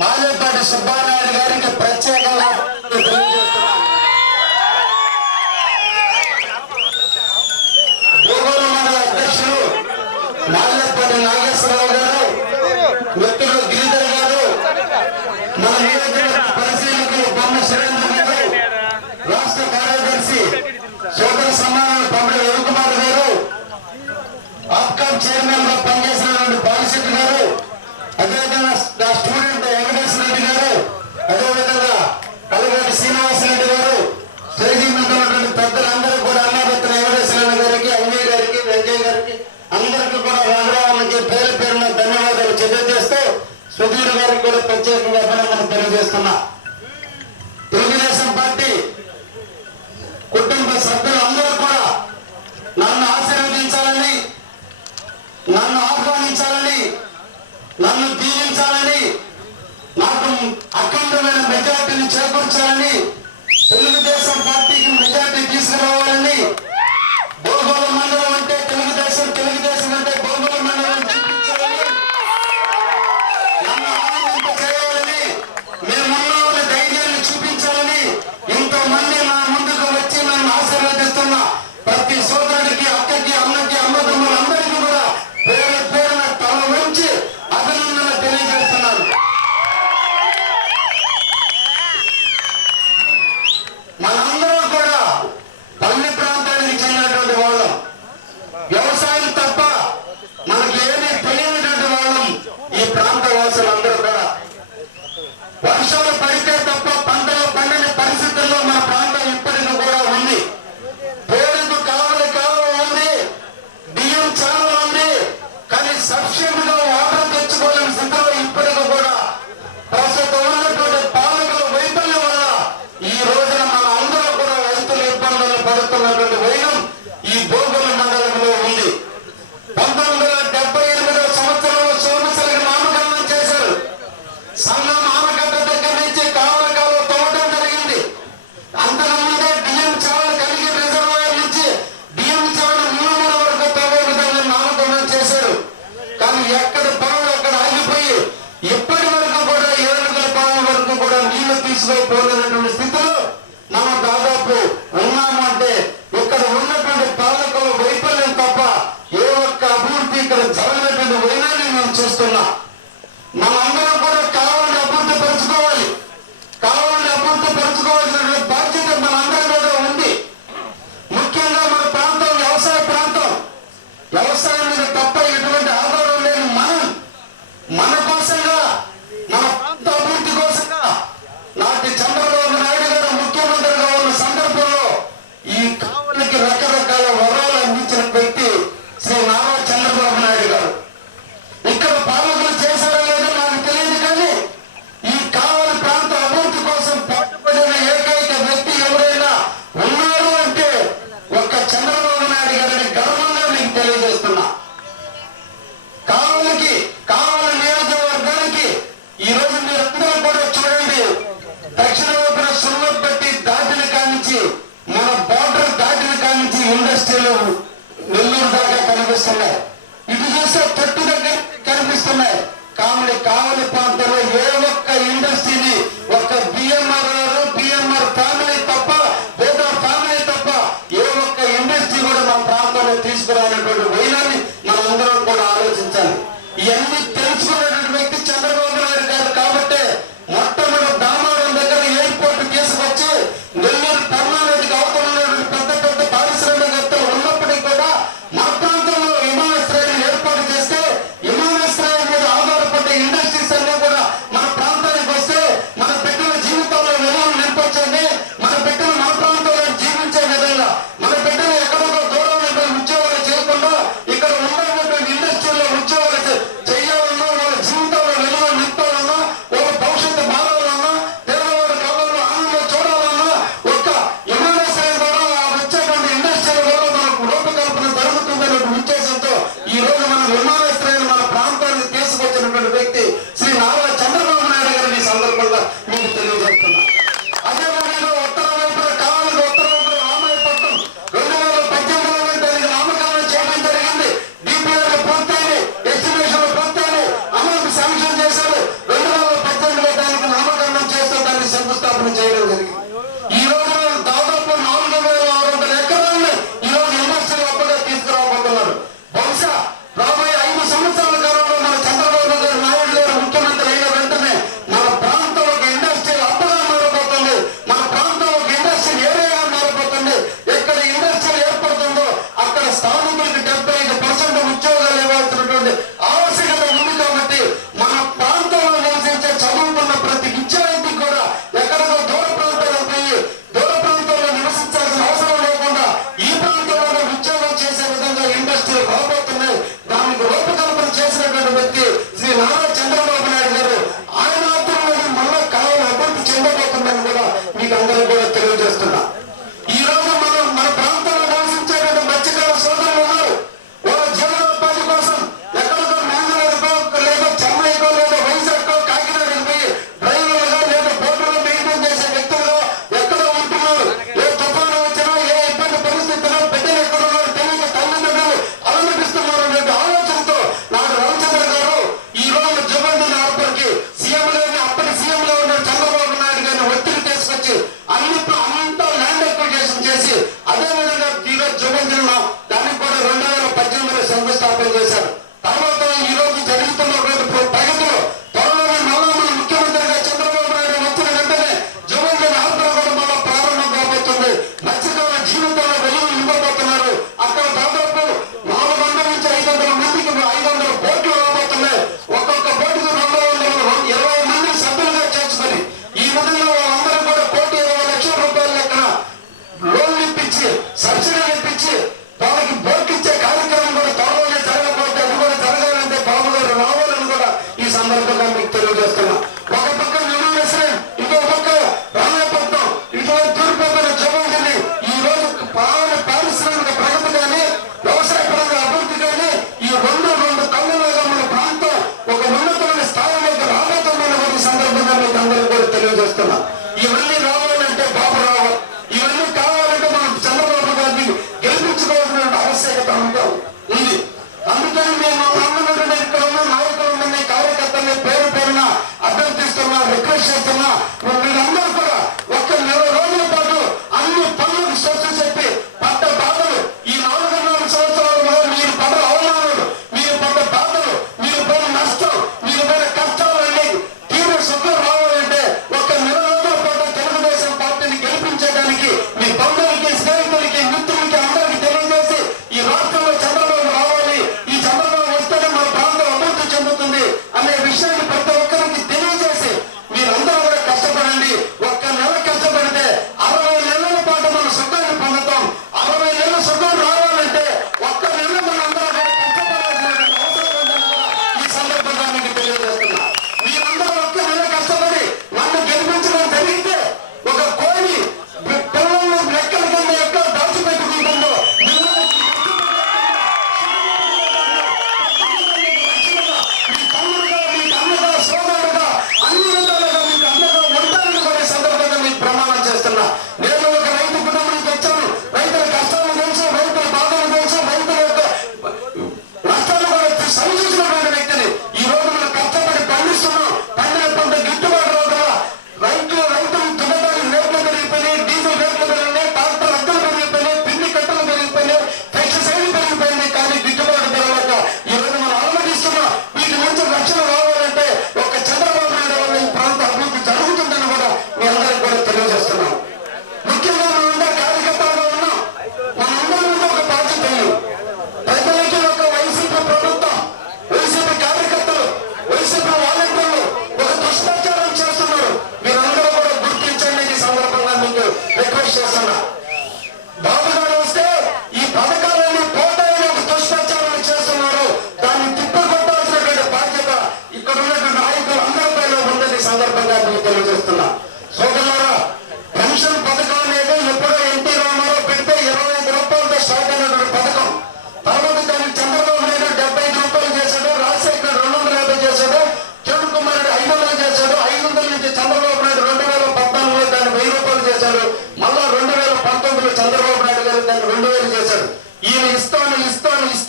మాలేపాటి సుబ్బానాయుడు గారికి ప్రత్యేకంగా భూగోళ మండల అధ్యక్షులు మాలేపాటి నాగేశ్వరరావు గారు, మిత్రులు గిరిధర్ గారు, మన నియోజకవర్గ పరిశీలకులు బొమ్మ సురేంద్ర గారు, రాష్ట్ర కార్యదర్శి సోదర సమానాలు పంపిణీ రవికుమార్ గారు, ఆప్కామ్ చైర్మన్ గా పనిచేసినటువంటి బాలశెట్టి గారు, అదేవిధంగా స్టూడెంట్ వెంకటేశ్వర రెడ్డి గారు, అదేవిధంగా కలగటి శ్రీనివాసరెడ్డి గారు, స్టేజీ మీద ఉన్నటువంటి పెద్దలందరూ కూడా అన్నాపత్ర వెంకటేశ్వర గారికి, అమ్మాయి గారికి, వెంకయ్య గారికి అందరికీ కూడా రామరావుకి పేరు పేరున ధన్యవాదాలు తెలియజేస్తూ సుధీర్ గారికి కూడా ప్రత్యేకంగా అభినందనలు తెలియజేస్తున్నా. తెలుగుదేశం పార్టీ కుటుంబ సభ్యులందరూ కూడా నన్ను ఆశీర్వదించాలని, నన్ను ఆహ్వానించాలని, నన్ను దీవించాలని, నాకు అఖండమైన మెజార్టీని చేకూర్చాలని, తెలుగుదేశం పార్టీకి మెజార్టీ తీసుకురావాలని, భూగోళ మండలం అంటే తెలుగుదేశం, తెలుగుదేశం అంటే భూగోళ మండలం చూపించాలని, నన్ను ఆనందింప చేయాలని, మేమున్నామని ధైర్యాన్ని చూపించాలని ఇంతమంది నా ముందుకు వచ్చి నన్ను ఆశీర్వదిస్తున్న ప్రతి సోదరుడికి, అక్కకి, అన్నకి, అమ్మదమ్ములందరికీ కూడా పేరు పేరున తల నుంచి అభినందనలు తెలియజేస్తున్నాను. మనందరం కూడా పల్లె ప్రాంతానికి చెందినటువంటి వాళ్ళం, వ్యవసాయం తప్ప మనకి ఏమీ తెలియనటువంటి వాళ్ళం ఈ ప్రాంత వాసులందరూ కూడా. వర్షాలు పడితే తప్ప పంటలు పండని పరిస్థితుల్లో మన ప్రాంతం ఇప్పటికీ కూడా ఉంది. పేరుకు కావాలి ఉంది, బియ్యం చాలా ఉంది, కానీ సఫిషియెంట్ గా వాటర్ తెచ్చుకోలేని స్థితిలో ఇప్పటికీ కూడా ప్రస్తుతం ఉన్నటువంటి పాలకుల వైఫల్యం వల్ల ఈ రోజున మన అందరూ కూడా రైతులు ఇబ్బందులు పడుతున్నటువంటి వైనం ఈ భూగోళ మండలంలో ఉంది. 1978వ సంవత్సరంలో సోమశిలకి నామకరణం చేశారు. సంగం ఆనకట్ట దగ్గర నుంచి కావలి కాలువ తవ్వడం జరిగింది. అంతకుముందే బియ్యం చావలు కలిగి రిజర్వాయర్ నుంచి బియ్యం చావలు మూలమూల వరకు తవ్వే విధంగా నామకరణం చేశారు. కానీ ఎక్కడ పనులు అక్కడ ఆగిపోయి ఇప్పటి వరకు కూడా ఏడుగుల పాలన వరకు కూడా నీళ్లు తీసుకుపోలేనటువంటి స్థితిలో మనం దాదాపు ఉన్నాము. అంటే ఇక్కడ ఉన్నటువంటి పాలకుల వైఫల్యం తప్ప ఏ ఒక్క అభివృద్ధి ఇక్కడ జరగనటువంటి వైనాన్ని మేము చూస్తున్నాం. మనందరం కూడా కావాలని అభివృద్ధి పరుచుకోవాలి, కావాలని అభివృద్ధి పరుచుకోవాల్సినటువంటి బాధ్యత మనందరి మీద ఉంది. ముఖ్యంగా మన ప్రాంతం వ్యవసాయ ప్రాంతం. వ్యవసాయం మీద తప్ప ఎటువంటి ఆధారం లేని మన కోసంగా, మన ప్రాంత అభివృద్ధి కోసంగా నాటి చంద్రబాబు నాయుడు గారు ముఖ్యమంత్రిగా ఉన్న సందర్భంలో ఈ కావలికి రకరకాల వరాలు అందించిన వ్యక్తి శ్రీ నారా చంద్రబాబు నాయుడు గారు. ఇక్కడ పాలకులు చేశారో లేదో నాకు తెలియదు, కానీ ఈ కావలి ప్రాంత అభివృద్ధి కోసం పాటుపడిన ఏకైక వ్యక్తి ఎవరైనా ఉన్నారు అంటే ఒక్క చంద్రబాబు నాయుడు గారిని గర్వంగా మీకు తెలియజేస్తున్నా. కావలి నియోజకవర్గానికి ఈ రోజు మీరందరూ కూడా చూడండి, దక్షిణ వైపున సున్నపట్టి దాటిన కానించి, మన బోర్డర్ దాటిన కానించి ఇండస్ట్రీలు నెల్లూరు దాకా కనిపిస్తున్నాయి. ఇటు చూస్తే తట్టు దగ్గర కనిపిస్తున్నాయి. కావలి ప్రాంతంలో ఏ ఒక్క ఇండస్ట్రీని ఒక్క బిఎంఆర్ ఫ్యామిలీ తప్ప, వేద ఫ్యామిలీ తప్ప ఏ ఒక్క ఇండస్ట్రీ కూడా మన ప్రాంతంలో తీసుకురానటువంటి వైనాన్ని మనందరం కూడా ఆలోచించాలి. ఇవన్నీ తెలుసుకున్నటువంటి వ్యక్తి చంద్రబాబు నాయుడు గారు. కాబట్టి మొట్టమొదటి దామోదరం దగ్గర ఎయిర్పోర్ట్ తీసుకొచ్చి నెల్లూరు పర్ణానదికి అవతలైనటువంటి పెద్ద పెద్ద పారిశ్రామికవేత్తలు ఉన్నప్పటికీ కూడా మన ప్రాంతంలో విమానాశ్రయాన్ని ఏర్పాటు చేస్తే విమానాశ్రయం మీద ఆధారపడ్డ ఇండస్ట్రీస్ అన్ని తెలియజేస్తున్నా. ఒక పక్క నెల్లూరు, ఇంకో పక్క రామాయపట్నం, ఇటు తూర్పున జగన్ ఈ రోజు పారిశ్రామిక ప్రగతి కానీ వ్యవసాయ పరంగా అభివృద్ధి కానీ ఈ రెండు కళ్ళలాగా మన ప్రాంతం ఒక ఉన్నతమైన స్థాయిలోకి రాబోతుందని సందర్భంగా మీకు అందరూ కూడా తెలియజేస్తున్నా. ఇవన్నీ రావాలంటే బాబు రావాలి, ఇవన్నీ కావాలంటే మనం చంద్రబాబు గారిని గెలిపించుకోవాల్సిన ఆవశ్యకత ఉంది. అందుకని మేము అన్నటువంటి ఇక్కడ ఉన్న నాయకులని కార్యకర్తల్ని పేరు పేరున అభ్యర్థిస్తున్నా, రిక్వెస్ట్ చేస్తున్నా. మీరందరూ కూడా ఒక్క 4 రోజుల పాటు అన్ని పనులకు స్వచ్ఛ చెప్పి పడ్డ బాధలు, ఈ 4 సంవత్సరాలలో మీరు పడ్డ అవమానాలు, మీరు పడ్డ బాధలు, మీరు పడిన నష్టం, మీరు పడిన కష్టాలన్నీ తీవ్ర సుఖం రావాలంటే ఒక్క 4 రోజుల పాటు తెలుగుదేశం పార్టీని గెలిపించడానికి మీ బంధువులకి, స్నేహితులకి, మిత్రులకి అందరికీ తెలియజేసి ఈ రాష్ట్రంలో చంద్రబాబు రావాలి, ఈ చంద్రబాబు వస్తేనే మన ప్రాంతం అభివృద్ధి చెందుతుంది అనే విషయాన్ని ప్రతి ఒక్కరికి తెలియజేసి మీరందరూ కూడా కష్టపడండి. ఒక్క నెల కష్టపడితే 60 నెలల పాటు మన సుఖాన్ని పొందుతాం. 60 నెలల సుఖం రావాలంటే ఒక్క నెల మన అందరూ కూడా కష్టపడాల్సినటువంటి అవసరం ఉందని కూడా ఈ సందర్భంగా మీకు తెలియజేస్తున్నా. మీరందరూ ఒక్క నెల కష్టపడి నన్ను గెలిపించడం జరిగితే ఒక కోడి పిల్లలను లెక్కల కింద ఎక్కడ దాచిపెట్టుకుంటుందో మీ తమ్ముడుగా, మీకు అన్నగా, సోదరుడుగా అన్ని విధాలుగా మీకు అన్నగా ఉంటానని కూడా సందర్భంగా మీకు ప్రమాణం చేస్తున్నా. నేను ఒక రైతు కుటుంబం నుంచి వచ్చాను. రైతుల కష్టాలు తెలుసు, రైతుల బాధలు తెలుసు, రైతుల యొక్క నష్టాలు కూడా సమీక్షించినటువంటి వ్యక్తిని. ఈ రోజు మనం కష్టపడి పండిస్తున్నాం. పండిన పంట గిట్టుబాటు రాదు కదా. రైతులు దున్నడానికి రేట్లు పెరిగిపోయినాయి, డీజిల్ రేట్లు పెరిగినాయి, ట్రాక్టర్ అద్దలు పెరిగిపోయినాయి, పిండి కట్టలు పెరిగిపోయినాయి, పెస్టిసైడ్ పెరిగిపోయింది. కానీ గిట్టుబాటు పెరగక ఈ రోజు మనం ఆలోచిస్తున్నాం. వీటి నుంచి రక్షణ రావాలంటే ఒక చంద్రబాబు నాయుడు వల్ల ఈ ప్రాంత అభివృద్ధి జరుగుతుందని కూడా మీ అందరికీ కూడా తెలియజేస్తున్నాం. ముఖ్యంగా మనందరూ కార్యకర్తలుగా ఉన్నాం. మనందరి మీద ఒక బాధ్యత ఉంది. ప్రజలకి ఒక వైసీపీ ప్రభుత్వం, వైసీపీ కార్యకర్తలు, వైసీపీ వాలంటీర్లు ఒక దుష్ప్రచారం చేస్తున్నారు. మీరందరూ కూడా గుర్తించండి. ఈ సందర్భంగా మీకు రిక్వెస్ట్ చేస్తున్నా. బాబు గారు వస్తే ఈ పథకాలన్నీ పోతాయని ఒక దుష్ప్రచారం చేస్తున్నారు. దాన్ని తిప్పకొట్టాల్సినటువంటి బాధ్యత ఇక్కడ ఉన్నటువంటి నాయకులు అందరిపైన ఉందని సందర్భంగా మీకు తెలియజేస్తున్నా. సోదరులారా, పెన్షన్ పథకం అనేది ఎప్పుడో ఎన్టీ రామారావు పెడితే 25 రూపాయలతో స్టార్ట్ అయినటువంటి పథకం. తర్వాత దాన్ని చంద్రబాబు నాయుడు 75 రూపాయలు చేశాడు, రాజశేఖర్ 250 చేశాడు, కిరణ్ కుమార్ రెడ్డి 500 చేశాడు. 500 నుంచి చంద్రబాబు నాయుడు 2014లో దాన్ని 1000 రూపాయలు చేశాడు. మళ్ళా 2019లో చంద్రబాబు నాయుడు గారు దాన్ని 2000 చేశాడు. ఈయన ఇస్తాను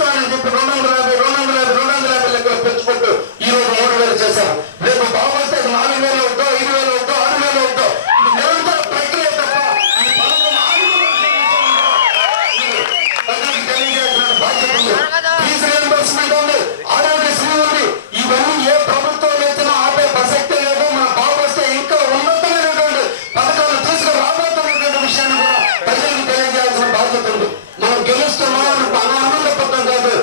అని చెప్పి 250 లెక్కలు పెంచుకుంటూ ఈ రోజు 3000 చేశారు. రేపు బాబు వస్తే 4000 అవుతో, 5000 అవుతో, 6000 అవుతో. ఇది నిరంతర ప్రక్రియ తప్ప ఈ పథకం ప్రజలకు తెలియజేసిన బాధ్యత ఉంది. ఫీజు రియంబర్స్మెంట్ ఉంది, ఆరోగ్యశ్రీ ఉంది. ఇవన్నీ ఏ ప్రభుత్వం ఇచ్చినా ఆపే ప్రసక్తే లేదు. మన బాబు వస్తే ఇంకా ఉన్నతమైనటువంటి పథకాలు తీసుకురాబోతున్నటువంటి విషయాన్ని కూడా ప్రజలకు తెలియజేయాల్సిన బాధ్యత ఉంది. మనం గెలుస్తున్నాం ఆనందపడటం కాదు,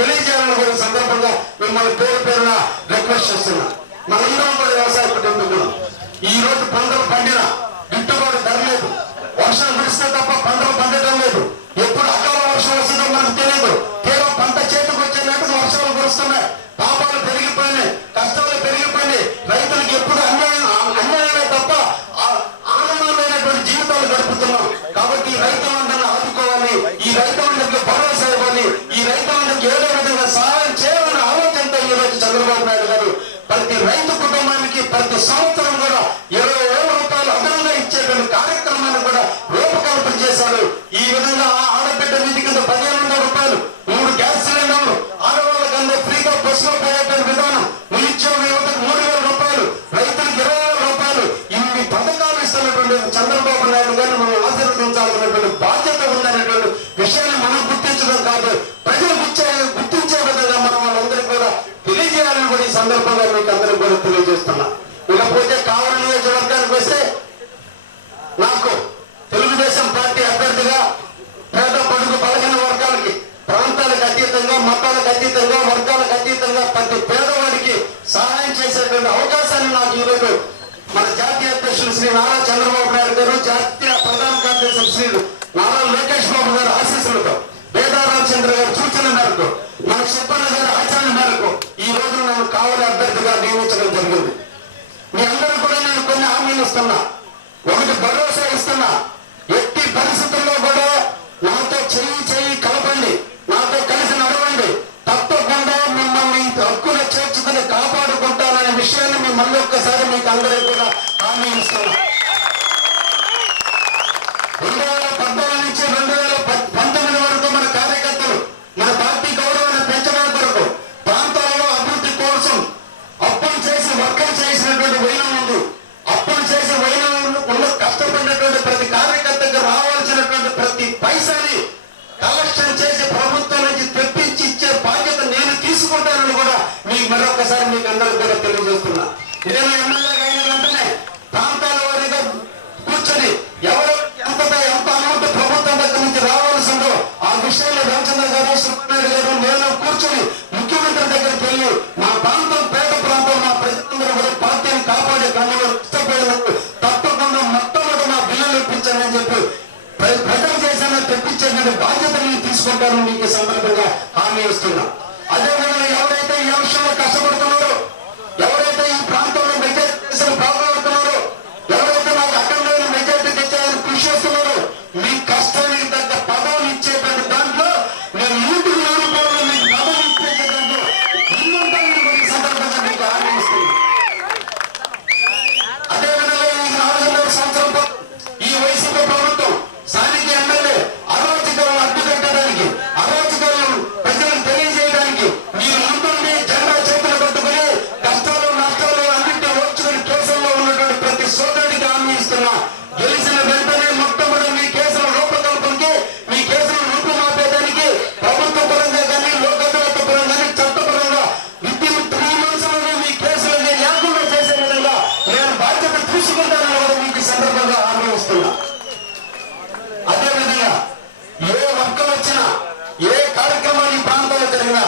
తెలియజేయాలని కూడా సందర్భంగా మిమ్మల్ని పేరు పేరున రిక్వెస్ట్ చేస్తున్నా. మనందరం కూడా వ్యవసాయ కుటుంబం. ఈ రోజు పంటలు పండిన గిట్టుబాటు ధర లేదు. వర్షం కురిస్తే తప్ప పంటలు పండటం లేదు. ఎప్పుడు అకాల వర్షం వస్తుందో మనకు తెలియదు. కేవలం పంట చేతికి వచ్చేటప్పుడు వర్షాలు కురుస్తున్నాయి. పాపాలు పెరిగిపోయినాయి, కష్టాలు పెరిగిపోయినాయి. రైతులకు ఎప్పుడు అన్యాయమే తప్ప ఆనందమైనటువంటి జీవితాలు గడుపుతున్నాం. కాబట్టి ఈ రైతులందరినీ ఆదుకోవాలి, ఈ రైతులందరికీ భరోసా ఇవ్వాలి, ఈ రైతులందరికీ ఏదో విధంగా సహాయం చేయాలనే ఆలోచనతో ఈ రోజు చంద్రబాబు నాయుడు గారు ప్రతి రైతు కుటుంబానికి ప్రతి సంవత్సరం కూడా 20,000 రూపాయలు అదనంగా ఇచ్చేటువంటి కార్యక్రమాన్ని కూడా రూపకల్పన చేశారు. ఈ విధంగా ఆడబిడ్డ నిధి కింద 15,000 రూపాయలు, 3 గ్యాస్ సిలిండర్లు, ఆడవాళ్ళకందరూ ఫ్రీగా బస్సులో పోయేటువంటి విధానం, నిరుద్యోగ యువతకు 3,000 రూపాయలు, రైతులకు 20,000 రూపాయలు, ఇన్ని పథకాలు ఇస్తున్నటువంటి చంద్రబాబు నాయుడు గారిని మనం ఆశీర్వదించాల్సినటువంటి బాధ్యత ఉందనేటువంటి విషయాన్ని మనం గుర్తించడం కాదు, ప్రజలు గుర్తించే విధంగా మనం వాళ్ళందరికీ కూడా తెలియజేయాలని కూడా ఈ సందర్భంగా మీకు అందరికీ కూడా తెలియజేస్తున్నా. ఇకపోతే కావలి నియోజకవర్గానికి వస్తే నాకు తెలుగుదేశం పార్టీ అభ్యర్థిగా పేద బడుగు బలహీన వర్గాలకి, ప్రాంతాలకు అతీతంగా, మతాలకు అతీతంగా, వర్గాలకు అతీతంగా ప్రతి పేదవాడికి సహాయం చేసేటువంటి అవకాశాన్ని నాకు ఈరోజు మన జాతీయ అధ్యక్షులు శ్రీ నారా చంద్రబాబు నాయుడు గారు, జాతీయ ప్రధాన కార్యదర్శి శ్రీ నారా లోకేష్ బాబు గారు ఆశీస్సులతో, వేదారామచంద్ర గారు సూచన మేరకు, మన సుబ్బన్న గారి ఆచరణ మేరకు ఈ రోజు నన్ను కావలి అభ్యర్థిగా నియమించడం జరిగింది. మీ అందరూ కూడా నేను కొన్ని హామీలు ఇస్తున్నా. ఒకటి భరోసా ఇస్తున్నా, ఎట్టి పరిస్థితుల్లో కూడా నాతో చెయ్యి కలపండి, నాతో కలిసి నడవండి, తప్పకుండా మిమ్మల్ని హక్కున చేర్చుకుని కాపాడుకుంటాననే విషయాన్ని మేము మళ్ళీ ఒక్కసారి మీకు అందరికీ కూడా హామీ ఇస్తున్నా. 2014 నుంచి 2019 వరకు మన కార్యకర్తలు మన పార్టీ గౌరవాన్ని పెంచడం కొరకు ప్రాంతాలలో అభివృద్ధి కోసం అప్పులు చేసి వర్గం చేసినటువంటి వైనం ఉంది. అప్పులు చేసి వైనం కష్టపడినటువంటి ప్రతి కార్యకర్తకు రావాల్సినటువంటి ప్రతి పైసాని కలెక్షన్ చేసి ప్రభుత్వం నుంచి తెప్పించి ఇచ్చే బాధ్యత నేను తీసుకుంటానని కూడా మీకు మరొకసారి మీకు అందరూ కూడా తెలియజేస్తున్నా. నేను ఎమ్మెల్యేగా అయిన వెంటనే ప్రాంతాల వారిగా కూర్చొని ఎవరు ఎంత అమౌంట్ ప్రభుత్వం దగ్గర నుంచి రావాల్సిందో ఆ విషయంలో రామచంద్ర గారు, సుబ్రహ్మణ్య గారు, నేను కూర్చొని ముఖ్యమంత్రి దగ్గరికి వెళ్ళి మా ప్రాంతం పేద ప్రాంతం, మా ప్రజలందరూ కూడా పార్టీని కాపాడే క్రమంలో ఇష్టపడినట్టు తప్పకుండా మొట్టమొదటి మా బిల్లులు ఇప్పించాలని చెప్పి ప్రజలు చేసిన తెప్పించేటువంటి బాధ్యత నేను తీసుకుంటానని మీకు సందర్భంగా హామీ ఇస్తున్నా. అదేవిధంగా ఎవరైతే ఈ అంశంలో కష్టపడుతున్నారో, ఎవరైతే ఈ ప్రాంతంలో మెజారిటీ చేసిన బాగుపడుతున్నారో, ఎవరైతే నాకు అఖండమైన మెజారిటీ తెచ్చారని కృషి చేస్తున్నారో, మీ కష్టానికి తగ్గ పదవులు ఇచ్చేటువంటి దాంట్లో నేను 100 రూపాయలు మీకు పదవులు ఇచ్చే దాంట్లో ముందుంటానని ఈ సందర్భంగా మీకు హామీ ఇస్తున్నాను. అదేవిధంగా ఈ 4 సంవత్సరం ఈ వైసీపీ ప్రభుత్వం స్థానిక ఎమ్మెల్యే అరాచకాలను అడ్డుకట్టడానికి, అరాచకాలను ప్రజలకు తెలియజేయడానికి మీరు ముందుండి జెండా చేతులు పట్టుకుని కష్టాలు నష్టాలు అన్నింటి ఓర్చుకుని కేసుల్లో ఉన్నటువంటి ప్రతి సోదరుడికి హామీ ఇస్తున్నా. గెలిచిన వెంటనే మొట్టమొదటి మీ కేసుల రూపకల్పనకి, మీ కేసులను రూపుమాపేదానికి ప్రభుత్వ పరంగా కానీ, లోకదాత పరంగా కానీ, చట్టపరంగా వితిన్ 3 months మీ కేసులని లేకుండా చేసే విధంగా నేను బాధ్యత తీసుకుంటానని కూడా మీకు సందర్భంగా హామీ ఇస్తున్నా. అదేవిధంగా ఏ వర్గం వచ్చినా, ఏ కార్యక్రమాలు ఈ ప్రాంతంలో జరిగినా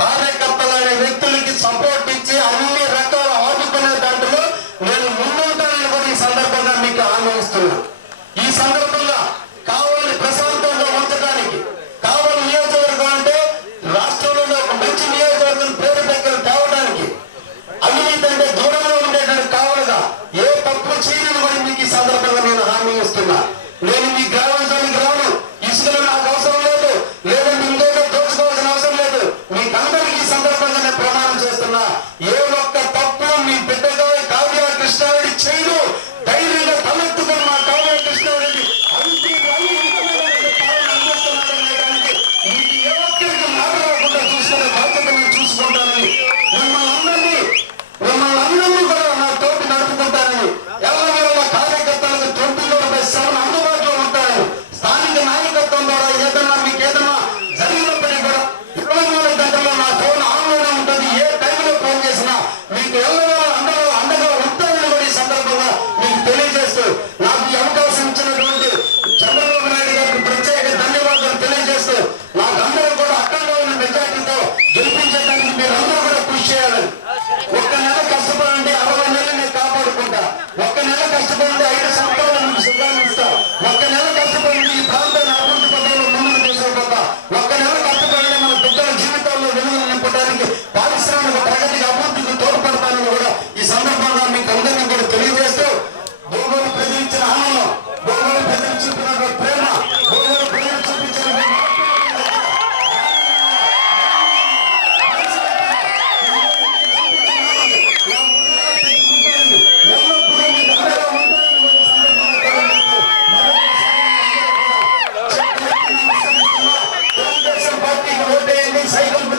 కార్యకర్తలనే వ్యక్తులకి సపోర్ట్ ఇచ్చి అన్ని రకాల ఆదుకునే దాంట్లో నేను ముందుంటానని కూడా ఈ సందర్భంగా మీకు హామీ ఇస్తున్నా. ఈ సందర్భంగా కావలి ప్రశాంతంగా ఉంచడానికి, కావలి నియోజకవర్గం అంటే రాష్ట్రంలో ఒక మంచి నియోజకవర్గం పేరు దగ్గర తేవడానికి, అవినీతి అంటే దూరంలో ఉండేటువంటి కావలిగా ఏ తప్పు చేయని కూడా మీకు ఈ సందర్భంగా నేను హామీ ఇస్తున్నా. నేను మీ గ్రామానికి రాను, ఇసుకలు నాకు అవసరం లేదు, లేదంటే ఇంకేదో దోచుకోవాల్సిన అవసరం లేదు. మీకందరికీ ఈ సందర్భంగా నేను ప్రమాణం చేస్తున్నా. ఏ ఒక్క తప్పు మీ బిడ్డగా కావ్య కృష్ణారెడ్డి చేయడు. ధైర్యంగా తలెత్తుకుని మా కావ్య కృష్ణారెడ్డి మీకు ఏ ఒక్కరికి మాట్లాడకుండా చూసుకునే బాధ్యత నేను చూసుకుంటానని, మిమ్మల్ని అందరినీ కూడా నా తోటి నడుపుకుంటానని, ఎవరి కార్యకర్తలకు సైకిల్